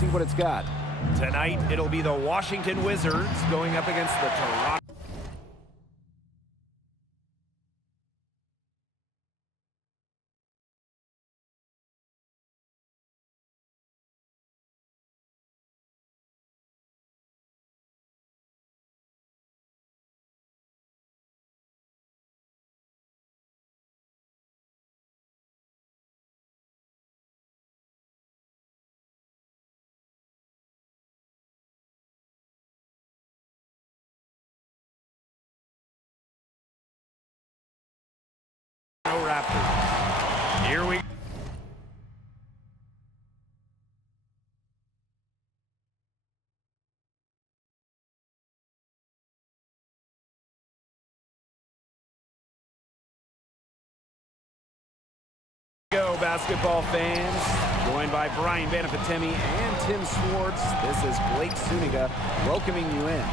see what it's got. Tonight, it'll be the Washington Wizards going up against the Toronto. Raptors. Here we go, basketball fans. Joined by Brian Banafitemi and Tim Swartz. This is Blake Suniga welcoming you in.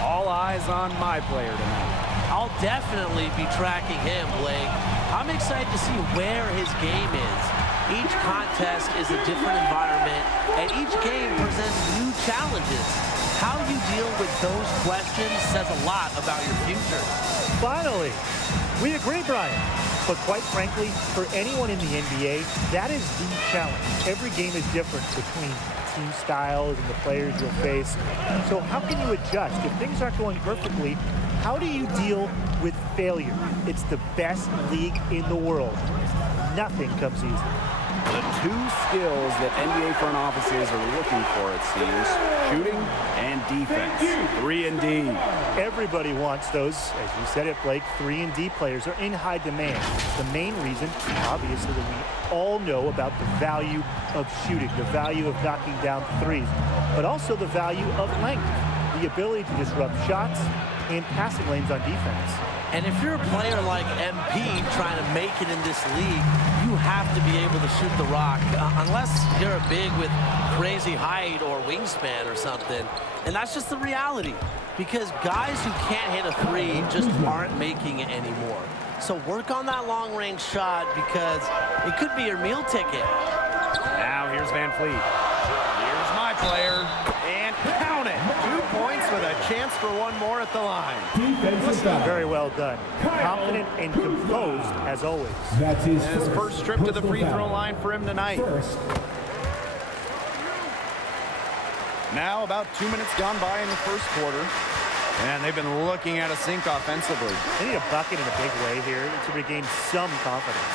All eyes on my player tonight. I'll definitely be tracking him, Blake. I'm excited to see where his game is. Each contest is a different environment, and each game presents new challenges. How you deal with those questions says a lot about your future. Finally, we agree, Brian. But quite frankly, for anyone in the NBA, that is the challenge. Every game is different between team styles and the players you'll face. So how can you adjust? If things aren't going perfectly, how do you deal with failure? It's the best league in the world. Nothing comes easy. The two skills that NBA front offices are looking for, it seems, shooting and defense. 3 and D. Everybody wants those. As you said it, Blake, 3 and D players are in high demand. The main reason, obviously, that we all know about the value of shooting, the value of knocking down threes, but also the value of length, the ability to disrupt shots and passing lanes on defense. And if you're a player like MP trying to make it in this league, you have to be able to shoot the rock, unless you're a big with crazy height or wingspan or something. And that's just the reality, because guys who can't hit a three just aren't making it anymore. So work on that long-range shot, because it could be your meal ticket. Now here's Van Fleet. Here's my player. And count it. 2 points with a chance for one more at the line. Very well done. Confident and composed as always. That's his first trip to the free throw line for him tonight. Now about 2 minutes gone by in the first quarter. And they've been looking at a sink offensively. They need a bucket in a big way here to regain some confidence.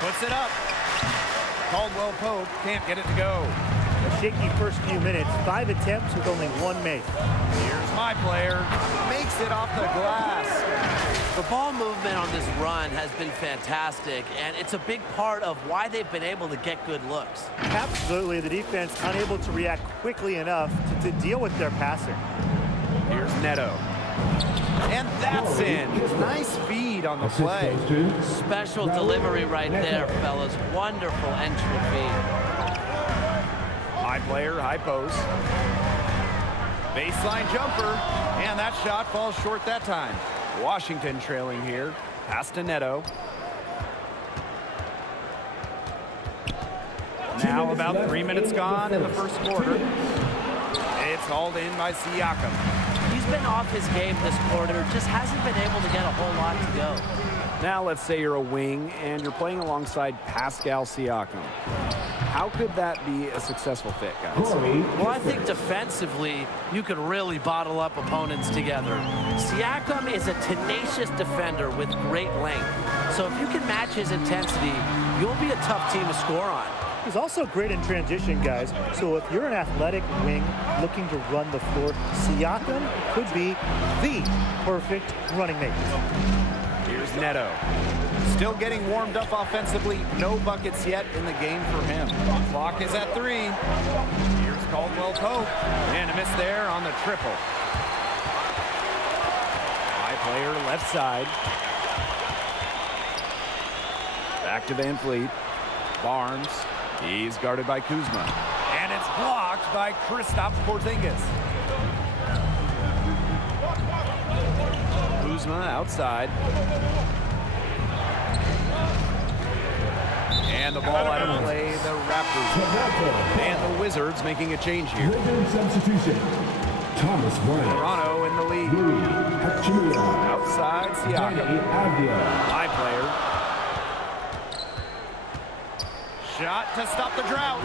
Puts it up. Caldwell Pope can't get it to go. A shaky first few minutes, 5 attempts with only 1 make. Here's my player. Makes it off the glass. The ball movement on this run has been fantastic, and it's a big part of why they've been able to get good looks. Absolutely, the defense unable to react quickly enough to deal with their passing. Here's Neto. And that's in. Nice feed on the play. Special delivery right there, fellas. Wonderful entry feed. High player, high post. Baseline jumper. And that shot falls short that time. Washington trailing here. Pass to Neto. Now about 3 minutes gone in the first quarter. It's hauled in by Siakam. He's been off his game this quarter, just hasn't been able to get a whole lot to go. Now let's say you're a wing and you're playing alongside Pascal Siakam. How could that be a successful fit, guys? Well, I think defensively, you could really bottle up opponents together. Siakam is a tenacious defender with great length. So if you can match his intensity, you'll be a tough team to score on. He's also great in transition, guys. So if you're an athletic wing looking to run the floor, Siakam could be the perfect running mate. Here's Neto. Still getting warmed up offensively. No buckets yet in the game for him. Clock is at 3. Here's Caldwell Pope. And a miss there on the triple. High player left side. Back to Van Fleet. Barnes. He's guarded by Kuzma. And it's blocked by Kristaps Porzingis. Kuzma outside. And the ball out of play, the Raptors. And the Wizards making a change here. Substitution. Thomas Bryant. Toronto in the lead. Outside, Siakam. High player. Shot to stop the drought.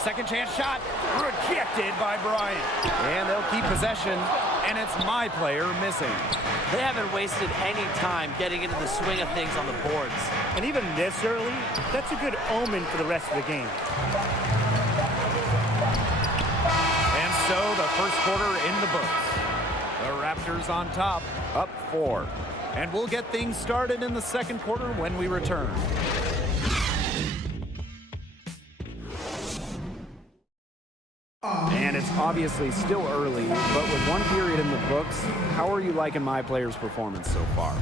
Second chance shot. Rejected by Bryant. And they'll keep possession. And it's my player missing. They haven't wasted any time getting into the swing of things on the boards. And even this early, that's a good omen for the rest of the game. And so the first quarter in the books. The Raptors on top, up 4. And we'll get things started in the second quarter when we return. And it's obviously still early, but with one period in the books, how are you liking my player's performance so far?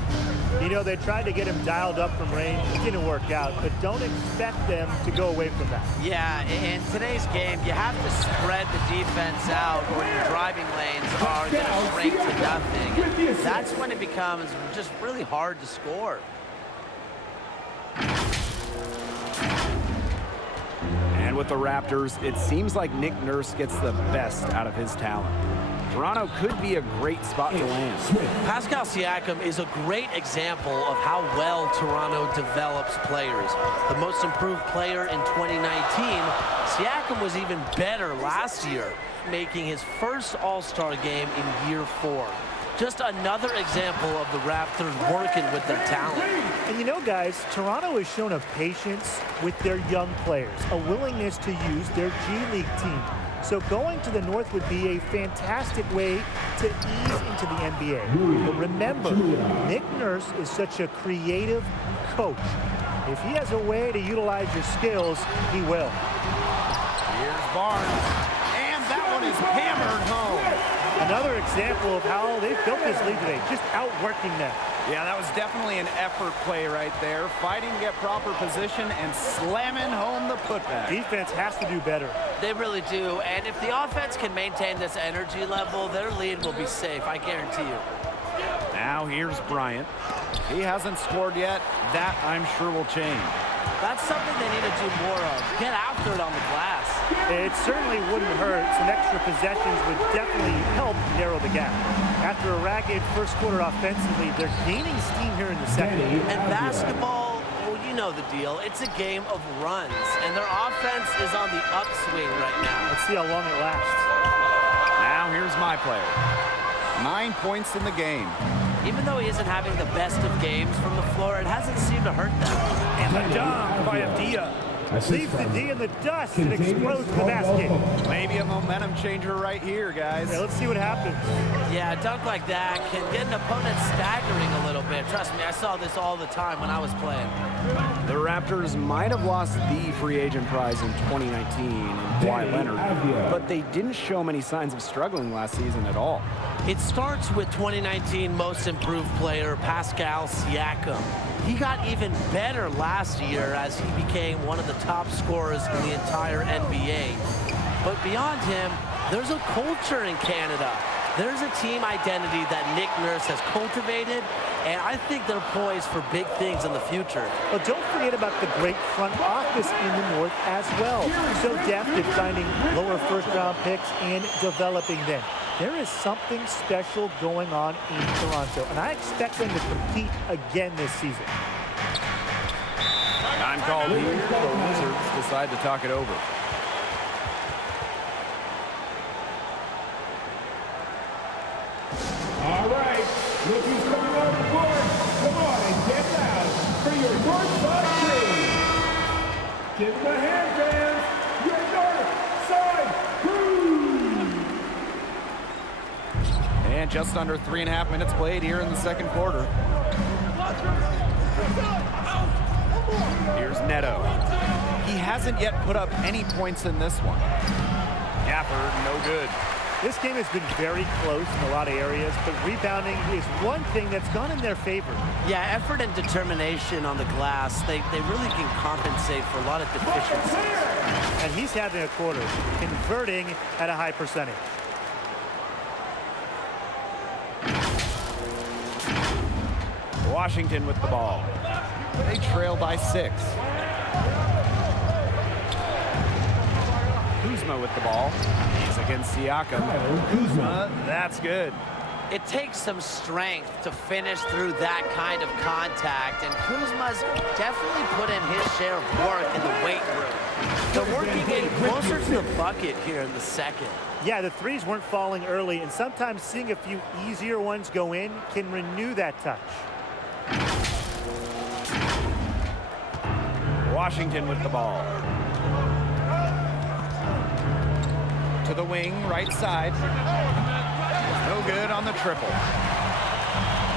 You know, they tried to get him dialed up from range. It didn't work out, but don't expect them to go away from that. Yeah, in today's game, you have to spread the defense out or your driving lanes are going to shrink to nothing. And that's when it becomes just really hard to score. And with the Raptors, it seems like Nick Nurse gets the best out of his talent. Toronto could be a great spot to land. Pascal Siakam is a great example of how well Toronto develops players. The most improved player in 2019, Siakam was even better last year, making his first All-Star game in year 4. Just another example of the Raptors working with their talent. And you know, guys, Toronto has shown a patience with their young players, a willingness to use their G League team. So going to the North would be a fantastic way to ease into the NBA. But remember, Nick Nurse is such a creative coach. If he has a way to utilize your skills, he will. Here's Barnes. And that one is hammered home. Another example of how they've built this league today, just outworking them. Yeah, that was definitely an effort play right there. Fighting to get proper position and slamming home the putback. Defense has to do better. They really do. And if the offense can maintain this energy level, their lead will be safe, I guarantee you. Now here's Bryant. He hasn't scored yet. That, I'm sure, will change. That's something they need to do more of. Get after it on the glass. It certainly wouldn't hurt. Some extra possessions would definitely help narrow the gap. After a ragged first quarter offensively, they're gaining steam here in the second. And basketball, well, you know the deal. It's a game of runs, and their offense is on the upswing right now. Let's see how long it lasts. Now here's my player. 9 points in the game. Even though he isn't having the best of games from the floor, it hasn't seemed to hurt them. And the dunk by Adia. Leaves the D in the dust and explodes the basket. Maybe a momentum changer right here, guys. Yeah, let's see what happens. Yeah, a dunk like that can get an opponent staggering a little bit. Trust me, I saw this all the time when I was playing. The Raptors might have lost the free agent prize in 2019 in Kawhi Leonard, but they didn't show many signs of struggling last season at all. It starts with 2019 most improved player Pascal Siakam. He got even better last year as he became one of the top scorers in the entire NBA. But beyond him, there's a culture in Canada. There's a team identity that Nick Nurse has cultivated, and I think they're poised for big things in the future. But don't forget about the great front office in the North as well. So depth at finding lower first-round picks and developing them. There is something special going on in Toronto, and I expect them to compete again this season. Time called here. The Wizards decide to talk it over. All right, look who's coming on the board. Come on and get loud for your North Side crew. Give them a hand, fans. Your North Side crew. And just under 3.5 minutes played here in the second quarter. Here's Neto. He hasn't yet put up any points in this one. Gafford, no good. This game has been very close in a lot of areas, but rebounding is one thing that's gone in their favor. Yeah, effort and determination on the glass, they really can compensate for a lot of deficiencies. And he's having a quarter, converting at a high percentage. Washington with the ball. They trail by 6. Kuzma with the ball. He's against Siakam. Kuzma, that's good. It takes some strength to finish through that kind of contact, and Kuzma's definitely put in his share of work in the weight room. They're working in closer to the bucket here in the second. Yeah, the threes weren't falling early, and sometimes seeing a few easier ones go in can renew that touch. Washington with the ball. To the wing, right side. No good on the triple.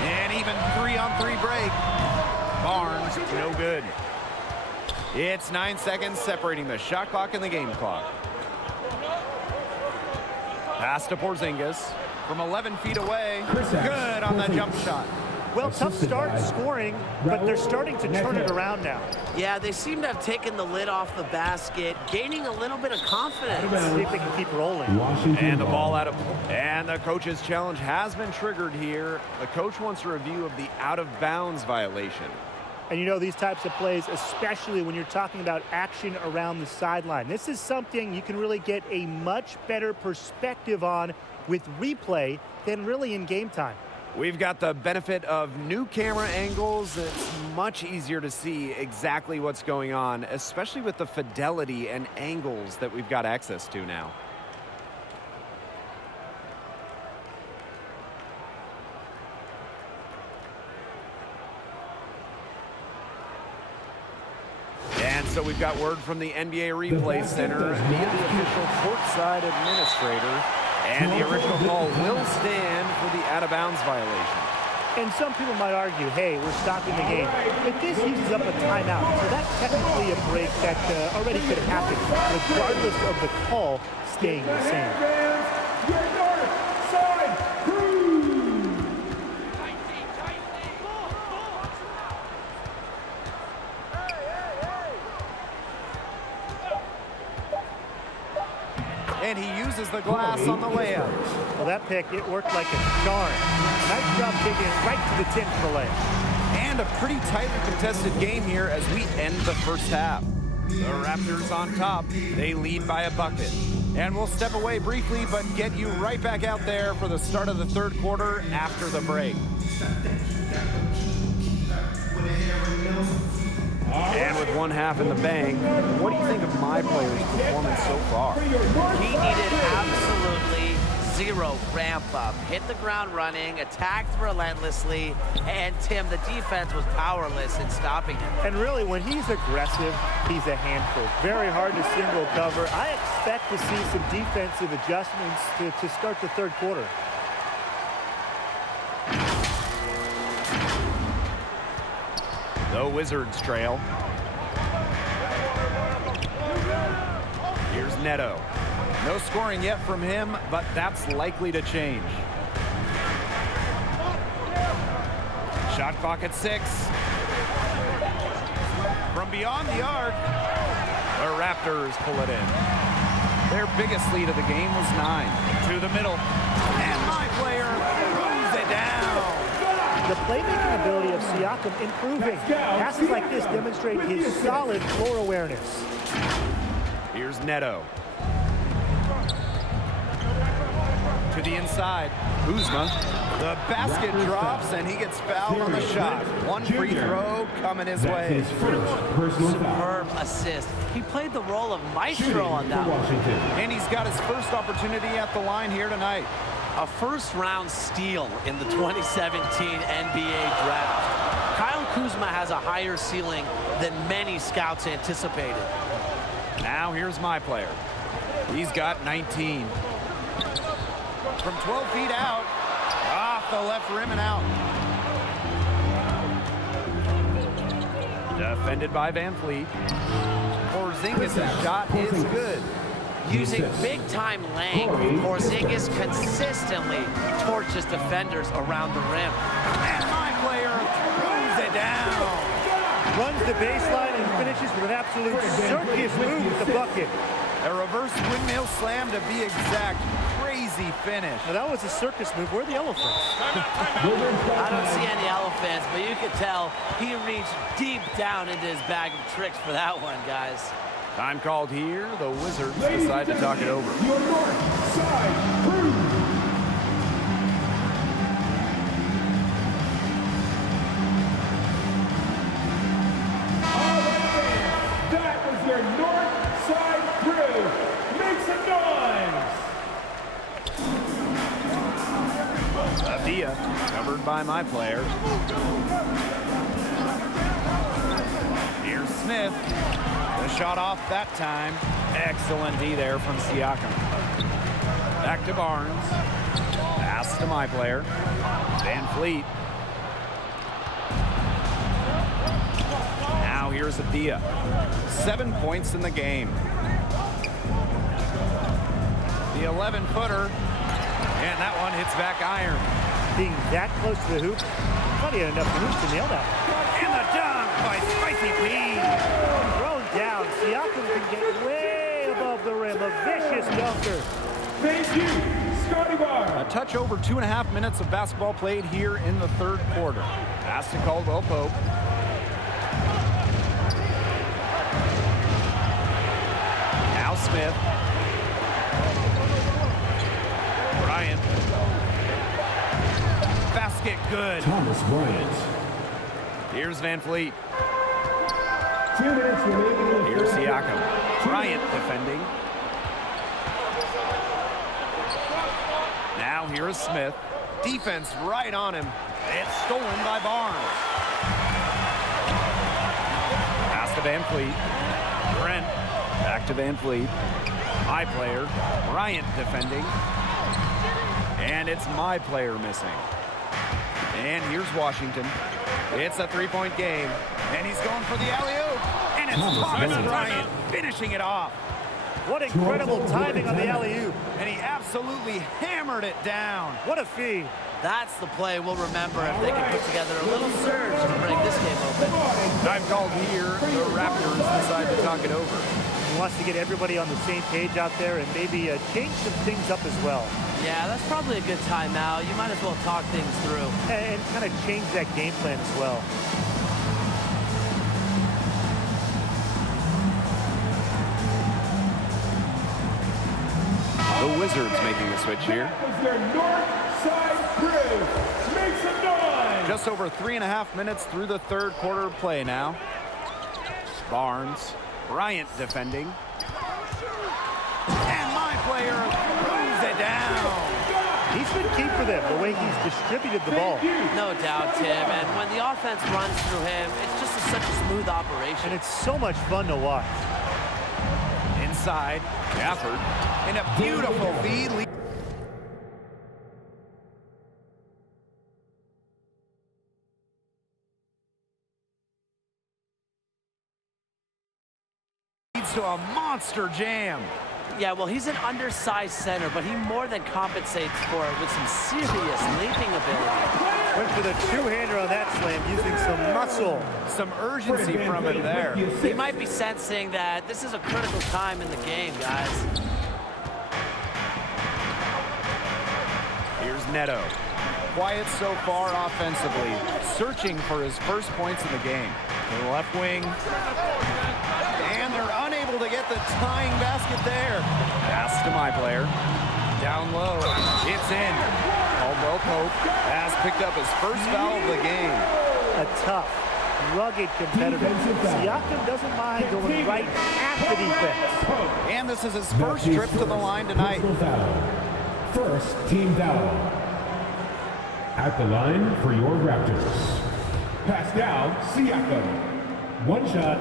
And even 3-on-3 break. Barnes, no good. It's 9 seconds separating the shot clock and the game clock. Pass to Porzingis from 11 feet away. Good on the jump shot. Well, tough start scoring, but they're starting to turn it around now. Yeah, they seem to have taken the lid off the basket, gaining a little bit of confidence. See if they can keep rolling. And the ball out of play. And the coach's challenge has been triggered here. The coach wants a review of the out-of-bounds violation. And you know, these types of plays, especially when you're talking about action around the sideline, this is something you can really get a much better perspective on with replay than really in game time. We've got the benefit of new camera angles. It's much easier to see exactly what's going on, especially with the fidelity and angles that we've got access to now. And so we've got word from the NBA Replay Center via the official courtside administrator. And the original call will stand for the out-of-bounds violation. And some people might argue, hey, we're stopping the game. But this uses up a timeout, so that's technically a break that already could have happened, regardless of the call staying the same. And he uses the glass on the layup. Well, that pick, it worked like a charm. Nice job taking it right to the 10 for the layup. And a pretty tightly contested game here as we end the first half. The Raptors on top. They lead by a bucket. And we'll step away briefly, but get you right back out there for the start of the third quarter after the break. And with one half in the bank, what do you think of my players' performance so far? He needed absolutely zero ramp up. Hit the ground running, attacked relentlessly, and Tim, the defense was powerless in stopping him. And really, when he's aggressive, he's a handful. Very hard to single cover. I expect to see some defensive adjustments to start the third quarter. The Wizards trail. Here's Neto. No scoring yet from him, but that's likely to change. Shot clock at 6. From beyond the arc, the Raptors pull it in. Their biggest lead of the game was 9. To the middle. And my player throws it down. The playmaking ability of Siakam improving. Passes like this demonstrate his solid floor awareness. Here's Neto. To the inside. Kuzma. The basket drops, and he gets fouled on the shot. One free throw coming his way. Superb assist. He played the role of maestro on that one. And he's got his first opportunity at the line here tonight. A first-round steal in the 2017 NBA Draft. Kyle Kuzma has a higher ceiling than many scouts anticipated. Now here's my player. He's got 19. From 12 feet out, off the left rim and out. Defended by Van Fleet. Porzingis' shot is good. Using big-time length, Porzingis consistently torches defenders around the rim. And my player throws it down. Runs the baseline and finishes with an absolute circus move with the bucket. A reverse windmill slam to be exact. crazy finish. Now, that was a circus move. Where are the elephants? I don't see any elephants, but you can tell he reached deep down into his bag of tricks for that one, guys. Time called here. The Wizards decide to talk it over. Your north side crew. All right, fans, that was your north side crew. Make some noise. Avdia covered by my player. Here's Smith. The shot off that time. Excellent D there from Siakam. Back to Barnes. Pass to my player. Van Fleet. Now here's Avdia. 7 points in the game. The 11-footer. And that one hits back iron. Being that close to the hoop, thought he had enough moves to nail that. And the dunk by Spicy P. Thrown down. Siakam can get way above the rim. A vicious dunker. Thank you, Scotty Bar. A touch over 2.5 minutes of basketball played here in the third quarter. Pass to Caldwell Pope. Now Smith. Bryant. Basket good. Thomas Bryant. Here's Van Fleet. 2 minutes remaining in the Here's third quarter. Siakam. Bryant defending. Now here is Smith. Defense right on him. It's stolen by Barnes. Pass to Van Fleet. Brent. Back to Van Fleet. My player. Bryant defending. And it's my player missing. And here's Washington. It's a three-point game. And he's going for the alley-oop. And it's Thomas Bryant finishing it off. What incredible timing on the alley-oop. And he absolutely hammered it down. What a feed. That's the play we'll remember if they can put together a little surge to break this game open. Time called here. The Raptors decide to talk it over. He wants to get everybody on the same page out there and maybe change some things up as well. Yeah, that's probably a good timeout. You might as well talk things through. And kind of change that game plan as well. The Wizards making the switch here. That was their north side crew. Make some noise. Just over 3.5 minutes through the third quarter of play now. Barnes. Bryant defending. And my player throws it down. He's been key for them, the way he's distributed the ball. No doubt, Tim. And when the offense runs through him, it's just such a smooth operation. And it's so much fun to watch. Inside, Gafford. And a beautiful feed. Leads to a monster jam. Yeah, well, he's an undersized center, but he more than compensates for it with some serious leaping ability. Went for the two-hander on that slam using some muscle. Some urgency from him there. He might be sensing that this is a critical time in the game, guys. Here's Neto. Quiet so far offensively, searching for his first points in the game. To the left wing. And they're unable to get the tying basket there. Pass to my player. Down low. It's in. Caldwell Pope has picked up his first foul of the game. A tough, rugged competitor. Siakam doesn't mind going right at the defense. And this is his first trip to the line tonight. First team foul. At the line for your Raptors. Pass down, Siakam. One shot.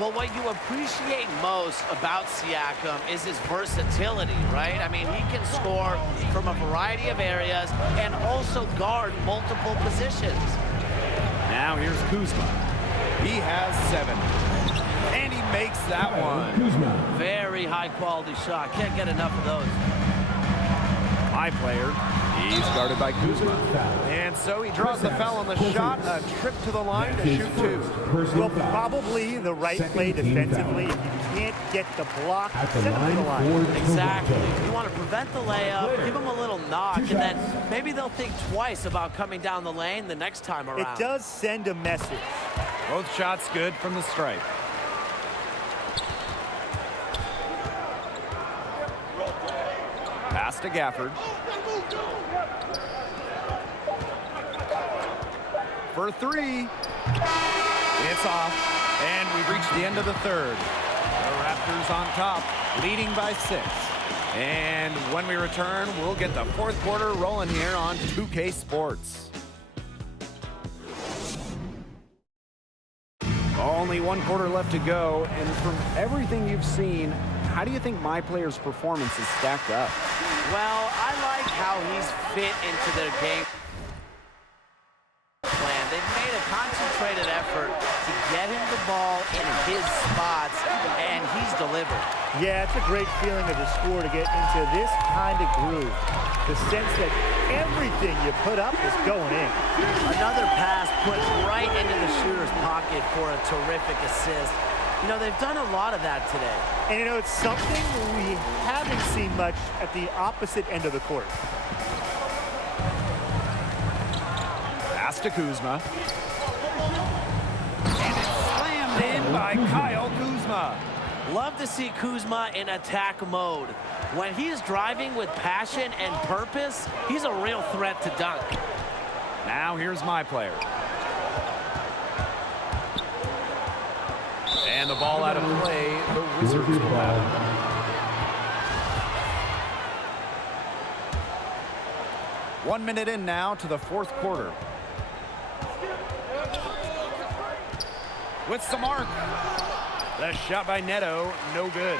Well, what you appreciate most about Siakam is his versatility, right? I mean, he can score from a variety of areas and also guard multiple positions. Now here's Kuzma. He has 7. And he makes that one. Kuzma. Very high-quality shot. Can't get enough of those. My player. He's guarded by Kuzma. And so he draws the foul on the shot. A trip to the line to shoot two. Well, probably the right play defensively. If you can't get the block, send him to the line. Exactly. You want to prevent the layup, give them a little knock, and then maybe they'll think twice about coming down the lane the next time around. It does send a message. Both shots good from the stripe. Pass to Gafford. For three. It's off. And we've reached the end of the third. The Raptors on top, leading by 6. And when we return, we'll get the fourth quarter rolling here on 2K Sports. Only one quarter left to go, and from everything you've seen, how do you think my player's performance is stacked up? Well, I like how he's fit into their game plan. They've made a concentrated effort to get him the ball in his spots, and he's delivered. Yeah, it's a great feeling as a scorer to get into this kind of groove. The sense that everything you put up is going in. Another pass put right into the shooter's pocket for a terrific assist. You know, they've done a lot of that today. And, you know, it's something we haven't seen much at the opposite end of the court. Pass to Kuzma. And it's slammed in by Kyle Kuzma. Love to see Kuzma in attack mode. When he's driving with passion and purpose, he's a real threat to dunk. Now here's my player. And the ball out of play. The Wizards will have it. One minute in now to the fourth quarter. With some arc. The shot by Neto, no good.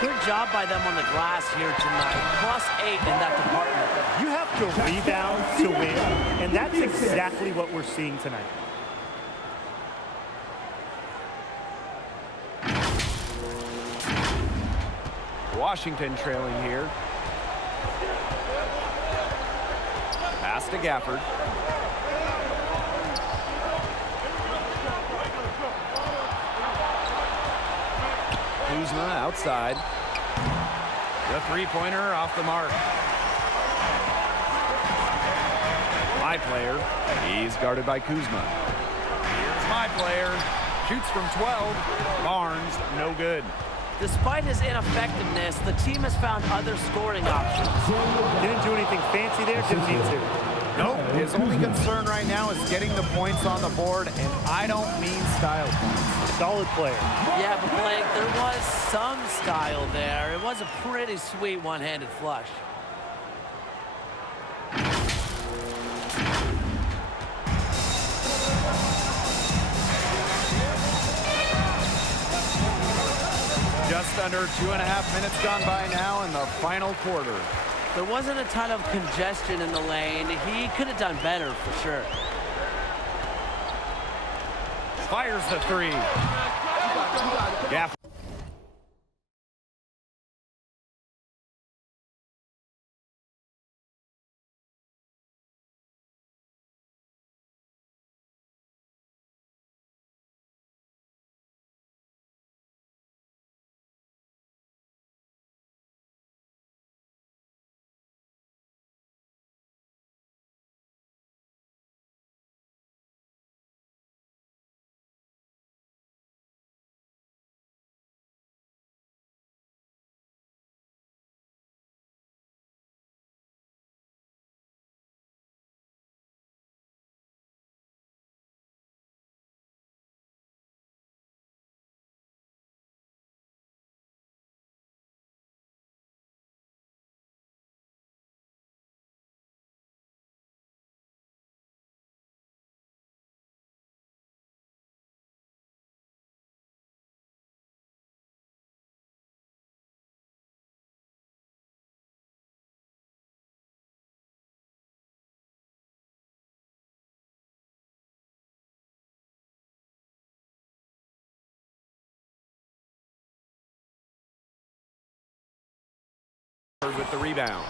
Good job by them on the glass here tonight. +8 in that department. You have to rebound to win, and that's exactly what we're seeing tonight. Washington trailing here. Pass to Gafford. Kuzma outside. The three-pointer off the mark. My player, he's guarded by Kuzma. Here's my player. Shoots from 12. Barnes, no good. Despite his ineffectiveness, the team has found other scoring options. Didn't do anything fancy there, didn't need to. Nope, his only concern right now is getting the points on the board, and I don't mean style points. Solid player. Yeah, but Blake, there was some style there. It was a pretty sweet one-handed flush. Just under 2.5 minutes gone by now in the final quarter. There wasn't a ton of congestion in the lane. He could have done better for sure. Fires the three. Gafford. With the rebound.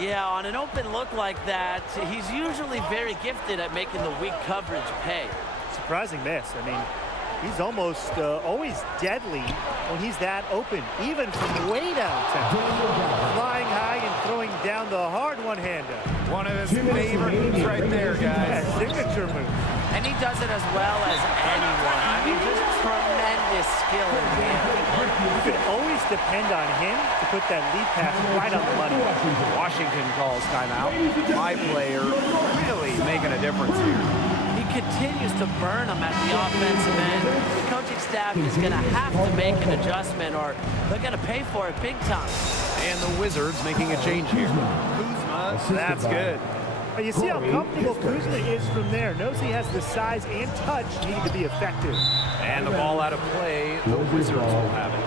Yeah, on an open look like that, he's usually very gifted at making the weak coverage pay. Surprising miss. I mean, he's almost always deadly when he's that open, even from way downtown. Flying high and throwing down the hard one-hander. One of his favorite moves right there, guys. Yeah, signature move. And he does it as well as anyone. I mean, just tremendous skill in the air. You can always depend on him to put that lead pass right on the money. Washington calls timeout. My player really making a difference here. He continues to burn them at the offensive end. The coaching staff is going to have to make an adjustment or they're going to pay for it big time. And the Wizards making a change here. Kuzma, that's good. But you see how comfortable Kuzma is from there. Knows he has the size and touch needed to be effective. And the ball out of play. The Wizards will have it.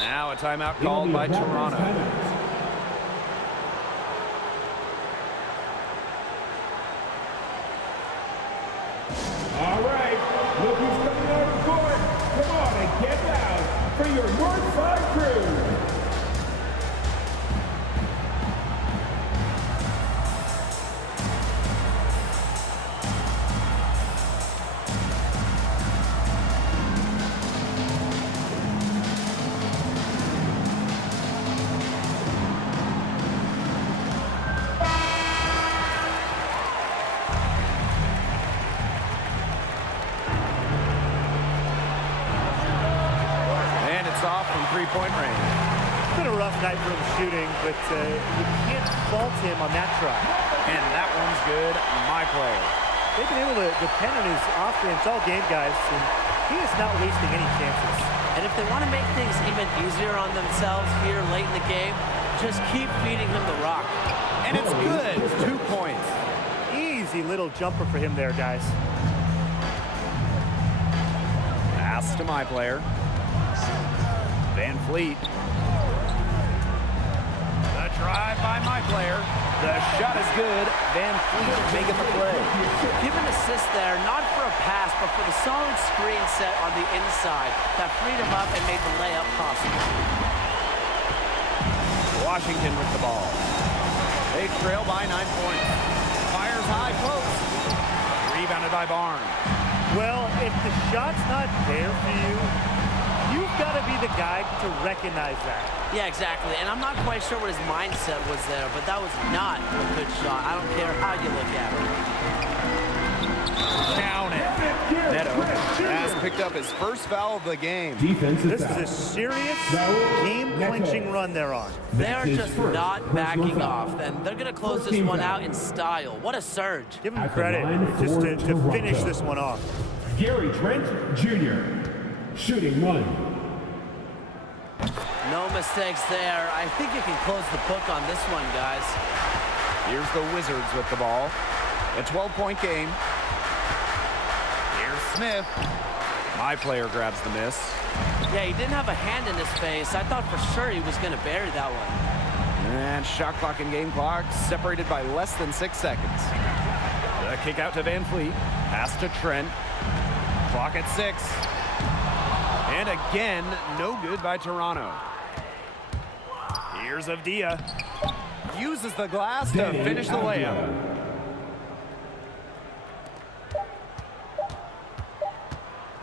Now a timeout called by Toronto. All right, look who's coming out of the court. Come on and get loud for your Northside crew. Three-point range. It's been a rough night for him shooting, but you can't fault him on that try. And that one's good. My player. They've been able to depend on his offense all game, guys, and he is not wasting any chances. And if they want to make things even easier on themselves here late in the game, just keep feeding him the rock. And it's good. 2 points. Easy little jumper for him there, guys. Pass to my player. Van Fleet. The drive by my player. The shot is good. Van Fleet making the play. Give an assist there, not for a pass, but for the solid screen set on the inside that freed him up and made the layup possible. Washington with the ball. They trail by 9 points. Fires high post. Rebounded by Barnes. Well, if the shot's not there for you, you've got to be the guy to recognize that. Yeah, exactly. And I'm not quite sure what his mindset was there, but that was not a good shot. I don't care how you look at it. Count it. Neto has picked up his first foul of the game. This is a serious game-clinching run they're on. They're just not backing off, and they're going to close this one out in style. What a surge. Give him credit just to finish this one off. Gary Trent Jr. shooting one. No mistakes there. I think you can close the book on this one, guys. Here's the Wizards with the ball. A 12-point game. Here's Smith. My player grabs the miss. Yeah, he didn't have a hand in his face. I thought for sure he was going to bury that one. And shot clock and game clock separated by less than 6 seconds. The kick out to Van Fleet. Pass to Trent. Clock at 6. And again, no good by Toronto. Here's Avdia. Uses the glass to finish the layup.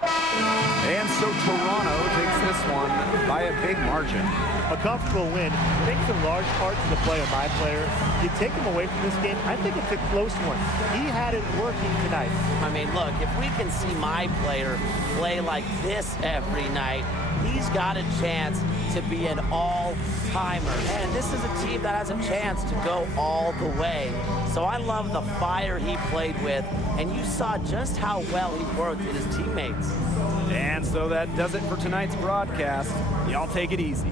And so Toronto takes this one by a big margin. A comfortable win. Thanks in large part to the play of my player. You take him away from this game, I think it's a close one. He had it working tonight. I mean, look, if we can see my player play like this every night, he's got a chance to be an all-timer. And this is a team that has a chance to go all the way. So I love the fire he played with, and you saw just how well he worked with his teammates. And so that does it for tonight's broadcast. Y'all take it easy.